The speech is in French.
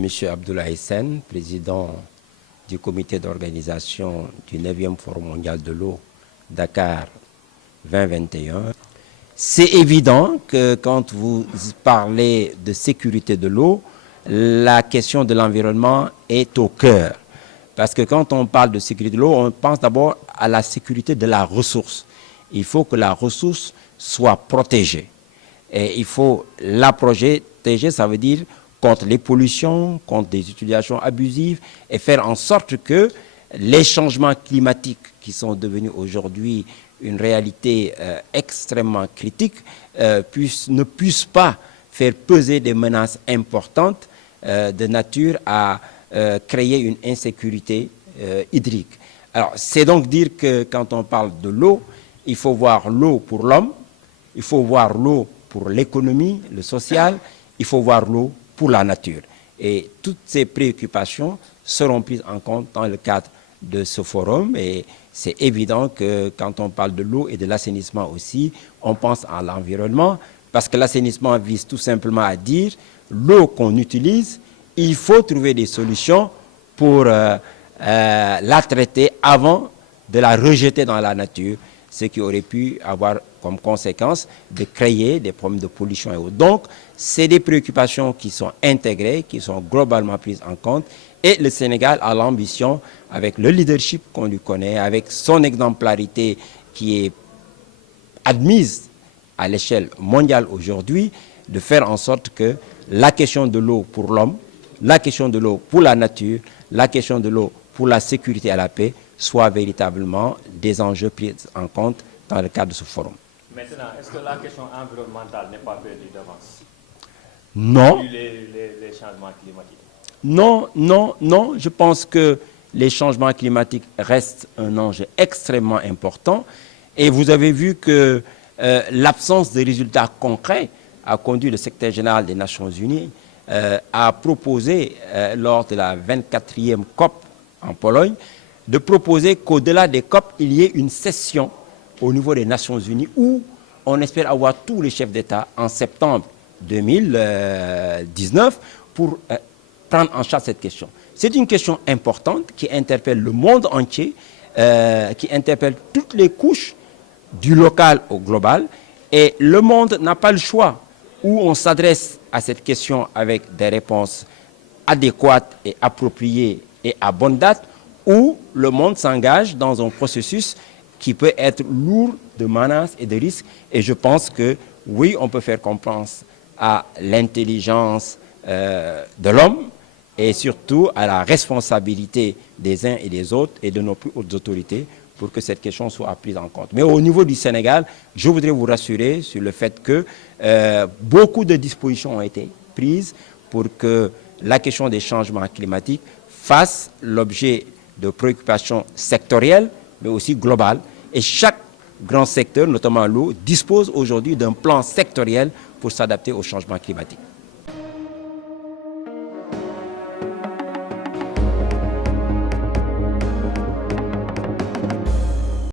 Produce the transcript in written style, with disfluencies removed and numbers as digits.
Monsieur Abdoulaye Sen, président du comité d'organisation du 9e Forum mondial de l'eau Dakar 2021. C'est évident que quand vous parlez de sécurité de l'eau, la question de l'environnement est au cœur. Parce que quand on parle de sécurité de l'eau, on pense d'abord à la sécurité de la ressource. Il faut que la ressource soit protégée. Et il faut la protéger, ça veut dire contre les pollutions, contre des utilisations abusives, et faire en sorte que les changements climatiques qui sont devenus aujourd'hui une réalité extrêmement critique ne puissent pas faire peser des menaces importantes de nature à créer une insécurité hydrique. Alors, c'est donc dire que quand on parle de l'eau, il faut voir l'eau pour l'homme, il faut voir l'eau pour l'économie, le social, il faut voir l'eau pour la nature. Et toutes ces préoccupations seront prises en compte dans le cadre de ce forum. Et c'est évident que quand on parle de l'eau et de l'assainissement aussi, on pense à l'environnement, parce que l'assainissement vise tout simplement à dire l'eau qu'on utilise, il faut trouver des solutions pour la traiter avant de la rejeter dans la nature, ce qui aurait pu avoir comme conséquence de créer des problèmes de pollution et autres. Donc, c'est des préoccupations qui sont intégrées, qui sont globalement prises en compte. Et le Sénégal a l'ambition, avec le leadership qu'on lui connaît, avec son exemplarité qui est admise à l'échelle mondiale aujourd'hui, de faire en sorte que la question de l'eau pour l'homme, la question de l'eau pour la nature, la question de l'eau pour la sécurité et la paix soient véritablement des enjeux pris en compte dans le cadre de ce forum. Maintenant, est-ce que la question environnementale n'est pas perdue d'avance? Non. Les changements climatiques. Non. Je pense que les changements climatiques restent un enjeu extrêmement important. Et vous avez vu que l'absence de résultats concrets a conduit le secrétaire général des Nations Unies à proposer, lors de la 24e COP en Pologne, de proposer qu'au-delà des COP, il y ait une session au niveau des Nations Unies où on espère avoir tous les chefs d'État en septembre 2019 pour prendre en charge cette question. C'est une question importante qui interpelle le monde entier, qui interpelle toutes les couches du local au global, et le monde n'a pas le choix. Où on s'adresse à cette question avec des réponses adéquates et appropriées et à bonne date, où le monde s'engage dans un processus qui peut être lourd de menaces et de risques. Et je pense que oui, on peut faire confiance à l'intelligence de l'homme et surtout à la responsabilité des uns et des autres et de nos plus hautes autorités pour que cette question soit prise en compte. Mais au niveau du Sénégal, je voudrais vous rassurer sur le fait que beaucoup de dispositions ont été prises pour que la question des changements climatiques fasse l'objet de préoccupations sectorielles, mais aussi globales. Et chaque grand secteur, notamment l'eau, dispose aujourd'hui d'un plan sectoriel pour s'adapter au changement climatique.